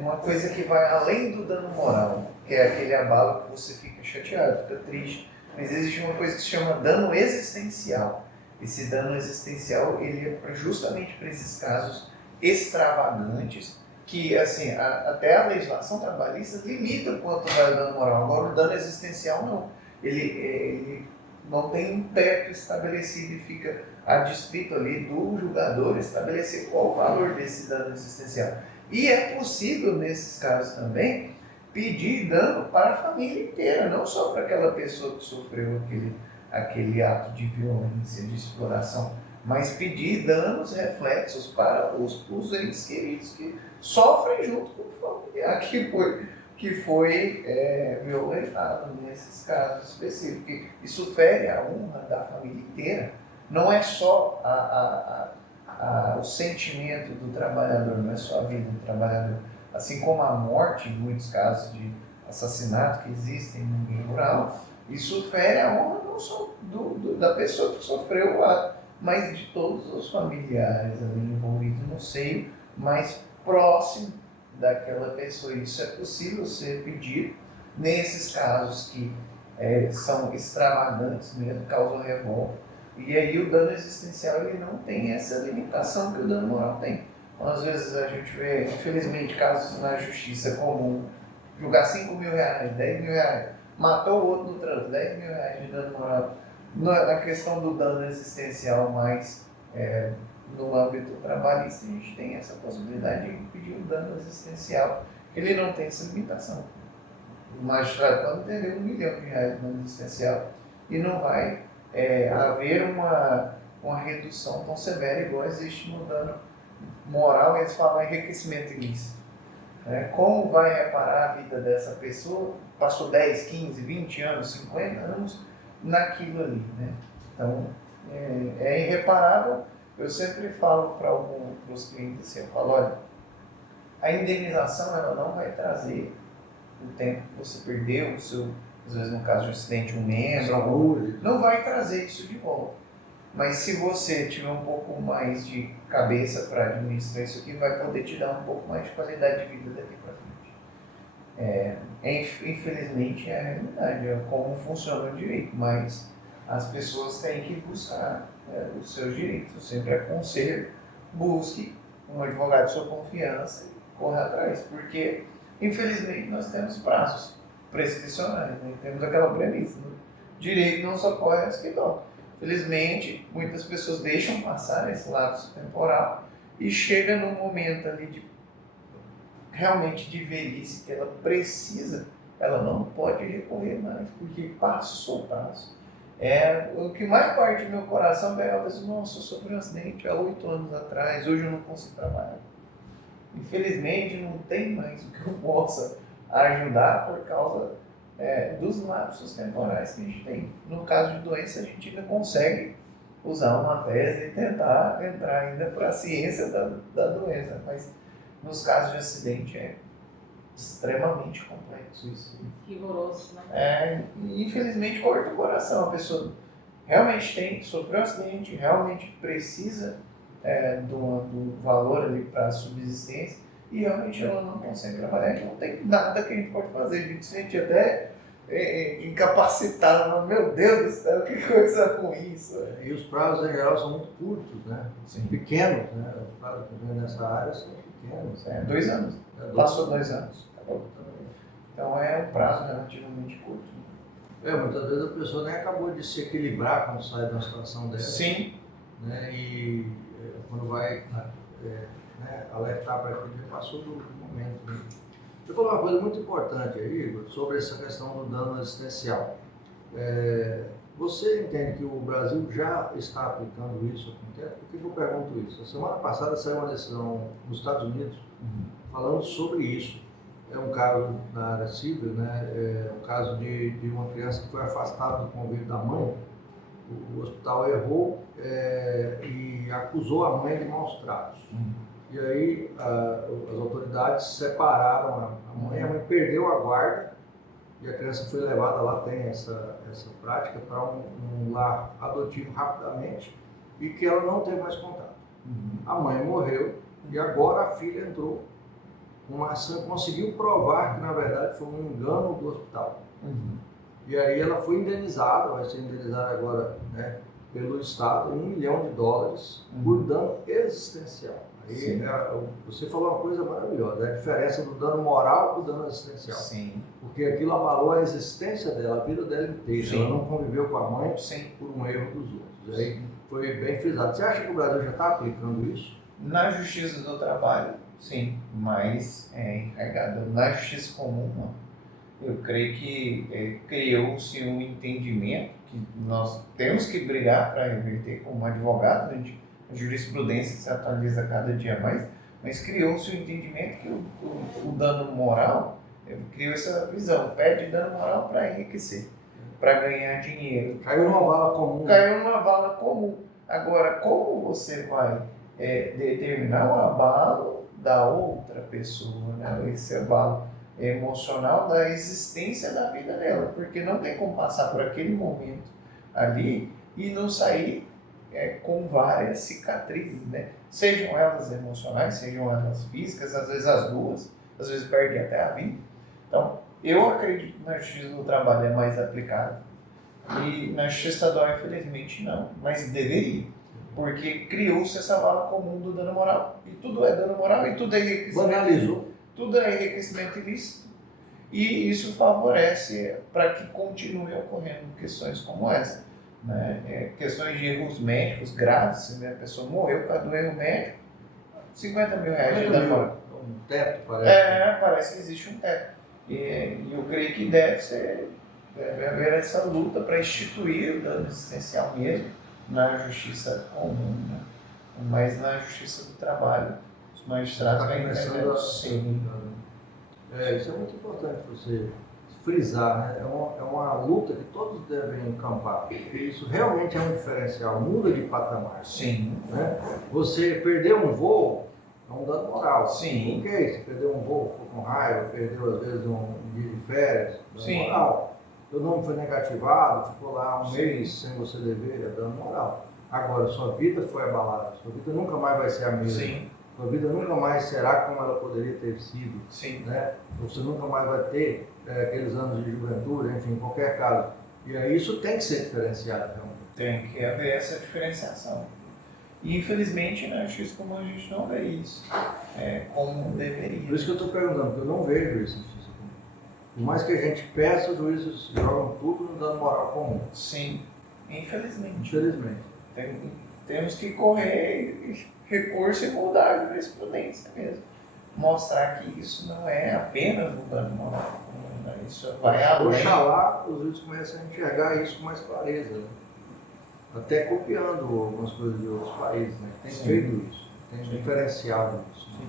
uma coisa que vai além do dano moral, que é aquele abalo que você fica chateado, fica triste, mas existe uma coisa que se chama dano existencial. Esse dano existencial, ele é justamente para esses casos extravagantes, que assim, até a legislação trabalhista limita quanto vai o dano moral. Agora o dano existencial não. Ele não tem um teto estabelecido e fica adstrito ali do julgador estabelecer qual o valor desse dano existencial. E é possível, nesses casos também, pedir dano para a família inteira, não só para aquela pessoa que sofreu aquele ato de violência, de exploração, mas pedir danos reflexos para os entes queridos que sofrem junto com o familiar que foi violentado nesses casos específicos. Isso fere a honra da família inteira. Não é só o sentimento do trabalhador, não é só a vida do trabalhador. Assim como a morte, em muitos casos de assassinato que existem no meio rural, isso fere a honra não só da pessoa que sofreu o ato, mas de todos os familiares ali envolvidos no seio mais próximo daquela pessoa. Isso é possível ser pedido nesses casos que são extravagantes mesmo, causam revolta. E aí o dano existencial ele não tem essa limitação que o dano moral tem. Então, às vezes a gente vê, infelizmente, casos na justiça comum, julgar R$5 mil, R$10 mil, matou o outro no trânsito, R$10 mil de dano moral. Na questão do dano existencial mais no âmbito trabalhista, a gente tem essa possibilidade de pedir um dano existencial, que ele não tem essa limitação. O magistrado pode entender R$1 milhão de dano existencial e não vai haver uma redução tão severa igual existe no dano moral. Eles falam enriquecimento ilícito. Como vai reparar a vida dessa pessoa? Passou 10, 15, 20 anos, 50 anos naquilo ali, né? Então, é irreparável. Eu sempre falo para os clientes assim, eu falo, olha, a indenização ela não vai trazer o tempo que você perdeu, às vezes no caso de um acidente, um membro, não vai trazer isso de volta. Mas se você tiver um pouco mais de cabeça para administrar isso aqui, vai poder te dar um pouco mais de qualidade de vida daqui para frente. Infelizmente é a realidade, é como funciona o direito, mas as pessoas têm que buscar os seus direitos. Eu sempre aconselho, busque um advogado de sua confiança e corra atrás, porque infelizmente nós temos prazos prescricionais, né? Temos aquela premissa, né? Direito não socorre aos que dói. Felizmente, muitas pessoas deixam passar esse lapso temporal e chega num momento ali realmente de velhice que ela precisa, ela não pode recorrer mais, porque passou o prazo. O que mais parte do meu coração é ela diz, nossa, eu sofri um acidente há 8 anos atrás, hoje eu não consigo trabalhar. Infelizmente, não tem mais o que eu possa ajudar por causa dos lapsos temporais que a gente tem. No caso de doença, a gente ainda consegue usar uma tese e tentar entrar ainda para a ciência da doença, mas nos casos de acidente extremamente complexo isso. Rigoroso, né? E infelizmente corta o coração. A pessoa realmente sofreu um acidente, realmente precisa do valor ali para a subsistência e realmente ela não consegue trabalhar, que não tem nada que a gente pode fazer. A gente se sente até incapacitado. Meu Deus do céu, que coisa ruim isso. E os prazos em geral são muito curtos, né? Sim. Pequenos, né? Os prazos nessa área são pequenos. 2 anos. Passou 2 anos. Então é um prazo relativamente curto. Muitas vezes a pessoa nem acabou de se equilibrar quando sai de uma situação dessa. Sim. Né? E quando vai alertar para aquilo, já passou do momento. Né? Eu vou falar uma coisa muito importante aí, Igor, sobre essa questão do dano assistencial. Você entende que o Brasil já está aplicando isso há muito tempo? Por que eu pergunto isso? A semana passada saiu uma decisão nos Estados Unidos falando sobre isso. É um caso na área civil, né? É um caso de uma criança que foi afastada do convívio da mãe. O hospital errou e acusou a mãe de maus tratos. E aí as autoridades separaram a mãe perdeu a guarda e a criança foi levada lá, tem essa prática, para um lar adotivo rapidamente e que ela não teve mais contato. A mãe morreu e agora a filha entrou com uma ação, conseguiu provar que na verdade foi um engano do hospital. E aí ela foi indenizada, vai ser indenizada agora, né, pelo Estado, $1 milhão por dano existencial. Aí, você falou uma coisa maravilhosa, a diferença do dano moral para o dano existencial. Sim. Porque aquilo abalou a existência dela, a vida dela inteira. Sim. Ela não conviveu com a mãe Sim. por um erro dos outros. Aí foi bem frisado. Você acha que o Brasil já está aplicando isso? Na Justiça do Trabalho, sim, mas encarregada. Na Justiça Comum, não. Eu creio que criou-se um entendimento que nós temos que brigar para reverter como advogado, a jurisprudência se atualiza cada dia mais, mas criou-se um entendimento que o dano moral, criou essa visão, pede dano moral para enriquecer, para ganhar dinheiro. Caiu numa vala comum. Caiu numa vala comum. Agora, como você vai determinar o abalo da outra pessoa, né? Esse abalo emocional da existência da vida dela, porque não tem como passar por aquele momento ali e não sair com várias cicatrizes, né? Sejam elas emocionais, sejam elas físicas, às vezes as duas, às vezes perde até a vida. Então, eu acredito que na Justiça do Trabalho é mais aplicado e na Justiça Estadual, infelizmente, não, mas deveria, porque criou-se essa vala comum do dano moral, e tudo é dano moral e tudo é enriquecimento. Banalizou. Tudo é enriquecimento ilícito e isso favorece para que continue ocorrendo questões como essa. Né? Questões de erros médicos graves, né? A pessoa morreu por causa do erro médico, R$50 mil de dano moral. Um teto, parece. Parece que existe um teto. E eu creio que deve haver essa luta para instituir o dano existencial mesmo na justiça comum, né? Mas na Justiça do Trabalho os magistrados vêm começando a sim. Isso é muito importante você frisar, né? É uma luta que todos devem encampar, porque isso realmente é um diferencial, muda de patamar. Sim. Né? Você perder um voo é um dano moral. Sim. O que é isso? Você perdeu um voo, ficou com raiva, perdeu às vezes um dia de férias, dano Sim. moral. Seu nome foi negativado, ficou lá um Sim. mês sem você dever, é dano moral. Agora, sua vida foi abalada, sua vida nunca mais vai ser a mesma. Sim. Sua vida nunca mais será como ela poderia ter sido. Sim. Né? Você nunca mais vai ter aqueles anos de juventude, enfim, qualquer caso. E aí isso tem que ser diferenciado. Realmente. Tem que haver essa diferenciação. E infelizmente na Justiça Comum a gente não vê isso como deveria. Por isso que eu estou perguntando, porque eu não vejo isso na Justiça Comum. Por mais que a gente peça, os juízes jogam tudo no dano moral comum. Sim, infelizmente. Infelizmente. Temos que correr recurso e mudar a jurisprudência mesmo. Mostrar que isso não é apenas um dano moral. Né? Isso vai além. Oxalá os juízes comecem a enxergar isso com mais clareza. Né? Até copiando algumas coisas de outros países, né? Tem Sim. feito isso, tem diferenciado isso. Né?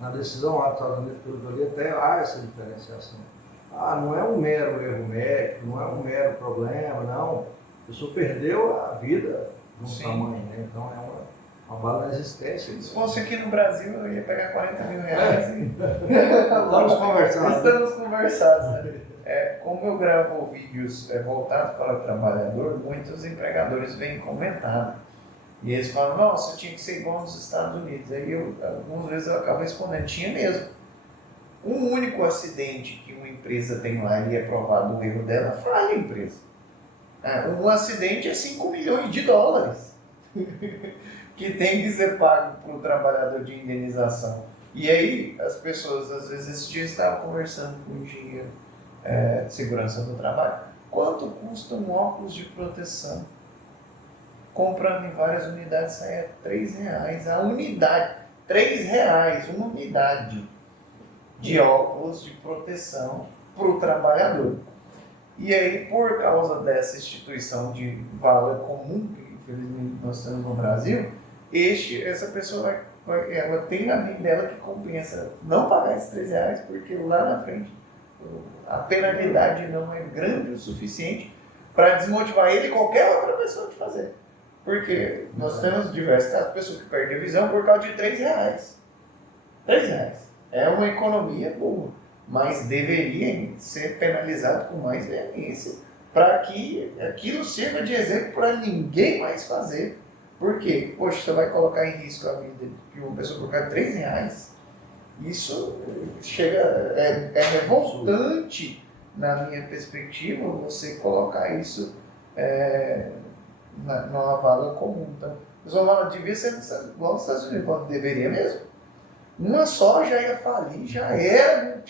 Na decisão lá dos Estados Unidos, pelo que eu li, até há essa diferenciação. Não é um mero erro médico, não é um mero problema, não. A pessoa perdeu a vida de um Sim. tamanho, né? Então é Uma bala na existência. Se fosse aqui no Brasil, eu ia pegar 40 mil reais. Estamos conversando. Estamos conversados. Né? Como eu gravo vídeos voltados para o trabalhador, muitos empregadores vêm comentando. E eles falam, nossa, tinha que ser igual nos Estados Unidos. Aí algumas vezes eu acabo respondendo, tinha mesmo. Um único acidente que uma empresa tem lá e é provado o erro dela, falha a empresa. Um acidente é 5 milhões de dólares que tem que ser pago para o trabalhador de indenização. E aí as pessoas, às vezes, esse dia estavam conversando com o engenheiro de segurança do trabalho. Quanto custa um óculos de proteção? Comprando em várias unidades sai R$3 a unidade. R$3, uma unidade de óculos de proteção para o trabalhador. E aí, por causa dessa instituição de vala comum, que infelizmente nós temos no Brasil, essa pessoa ela tem na mente dela que compensa não pagar esses R$3, porque lá na frente a penalidade não é grande o suficiente para desmotivar ele e qualquer outra pessoa de fazer. Porque nós temos diversos casos de pessoas que perdem a visão por causa de R$3. R$3. É uma economia boa, mas deveria ser penalizado com mais veemência para que aquilo sirva de exemplo para ninguém mais fazer. Por quê? Poxa, você vai colocar em risco a vida de uma pessoa por causa de R$3? Isso é revoltante na minha perspectiva, você colocar isso numa vala comum. Então, uma vala devia ser igual nos Estados Unidos, não deveria mesmo. Uma só já ia falir, já era,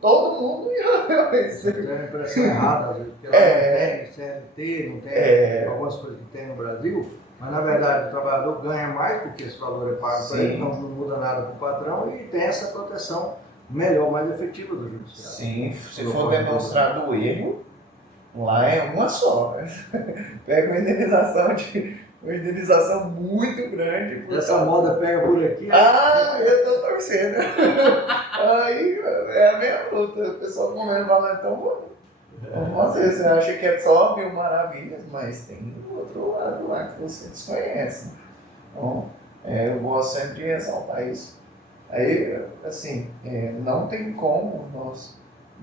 todo mundo ia receber. Tem a impressão errada, às vezes, porque lá não tem CLT, não tem algumas coisas que tem no Brasil, mas na verdade o trabalhador ganha mais porque esse valor é pago para ele, então não muda nada para o patrão e tem essa proteção melhor, mais efetiva do judiciário. Sim, se for demonstrado o erro, lá é uma só. Pega uma indenização muito grande. Essa moda pega por aqui. Eu tô torcendo. Aí é a minha luta. O pessoal comendo falando, então vamos fazer. Você acha que é só 1000 maravilhas, mas tem outro lado lá que você desconhece. Então, eu gosto sempre de ressaltar isso. Aí, assim, não tem como nós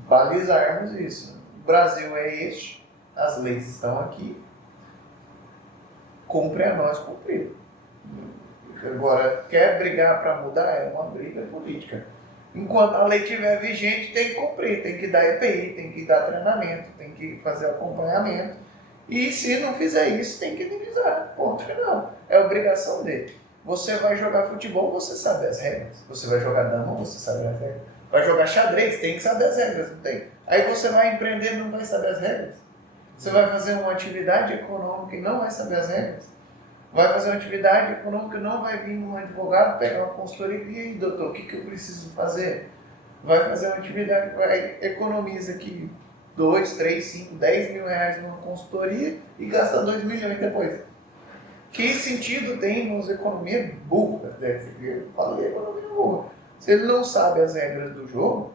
balizarmos isso. O Brasil é este, as leis estão aqui, cumpre a nós cumprir. Agora, quer brigar para mudar? É uma briga política. Enquanto a lei estiver vigente, tem que cumprir, tem que dar EPI, tem que dar treinamento, tem que fazer acompanhamento. E se não fizer isso, tem que indenizar. Ponto final. É obrigação dele. Você vai jogar futebol, você sabe as regras. Você vai jogar dama, você sabe as regras. Vai jogar xadrez, tem que saber as regras, não tem? Aí você vai empreender e não vai saber as regras. Você vai fazer uma atividade econômica e não vai saber as regras. Vai fazer uma atividade econômica e não vai vir um advogado pegar uma consultoria e aí, doutor, o que eu preciso fazer? Vai fazer uma atividade, economiza aqui 2, 3, 5, 10 mil reais numa consultoria e gasta 2 milhões depois. Que sentido tem nas economias burras? Eu falei economia burra. Se ele não sabe as regras do jogo,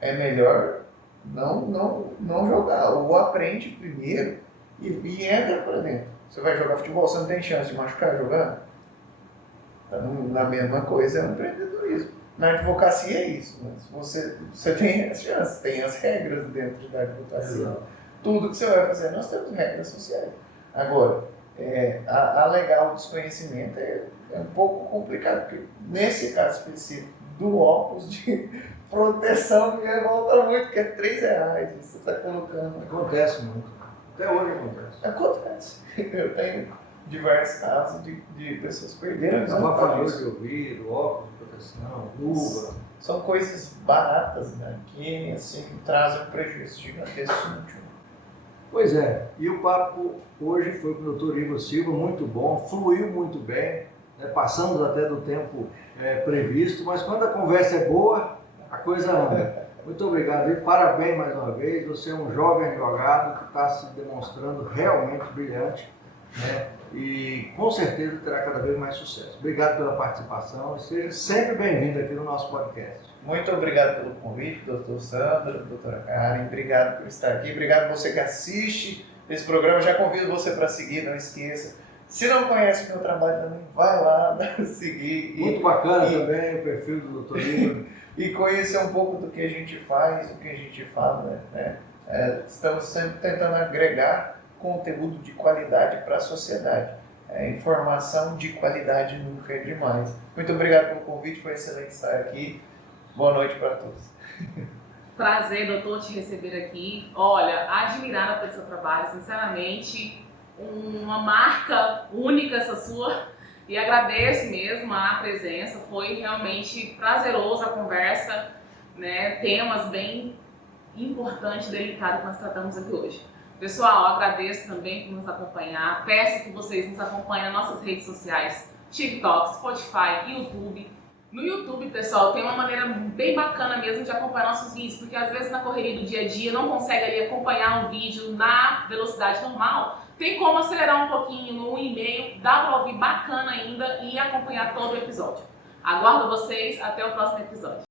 é melhor não jogar. Ou aprende primeiro e entra para dentro. Você vai jogar futebol, você não tem chance de machucar jogando? Na mesma coisa é o empreendedorismo. Na advocacia é isso, mas você tem as chances, tem as regras dentro da advocacia. Tudo que você vai fazer, nós temos regras sociais. Agora, alegar o desconhecimento é um pouco complicado, porque nesse caso específico do óculos de proteção me revolta muito, porque é R$3 você está colocando. Acontece muito. Até hoje acontece. Acontece. Eu tenho diversos casos de pessoas que perderam. Abafador de ouvido, óculos de proteção, luva. São coisas baratas, né? Que assim, trazem um prejuízo gigantesco. Pois é, e o papo hoje foi com o Dr. Igor Silva, muito bom, fluiu muito bem, né? Passamos até do tempo previsto, mas quando a conversa é boa, a coisa anda. Muito obrigado e parabéns mais uma vez, você é um jovem advogado que está se demonstrando realmente brilhante, né? E com certeza terá cada vez mais sucesso. Obrigado pela participação e seja sempre bem-vindo aqui no nosso podcast. Muito obrigado pelo convite, doutor Sandro, doutora Karen, obrigado por estar aqui, obrigado você que assiste esse programa, já convido você para seguir, não esqueça, Se não conhece o meu trabalho também, vai lá, seguir. Muito bacana também o perfil do Dr. Igor. E conhecer um pouco do que a gente faz, do que a gente fala, né? Estamos sempre tentando agregar conteúdo de qualidade para a sociedade. Informação de qualidade nunca é demais. Muito obrigado pelo convite, foi excelente estar aqui. Boa noite para todos. Prazer, doutor, te receber aqui. Olha, admirada pelo seu trabalho, sinceramente, uma marca única essa sua. E agradeço mesmo a presença, foi realmente prazerosa a conversa, né? Temas bem importantes e delicados que nós tratamos aqui hoje. Pessoal, agradeço também por nos acompanhar, peço que vocês nos acompanhem nas nossas redes sociais, TikTok, Spotify, YouTube. No YouTube, pessoal, tem uma maneira bem bacana mesmo de acompanhar nossos vídeos, porque às vezes na correria do dia a dia não consegue ali acompanhar um vídeo na velocidade normal. Tem como acelerar um pouquinho no 1,5, dá para ouvir bacana ainda e acompanhar todo o episódio. Aguardo vocês, até o próximo episódio.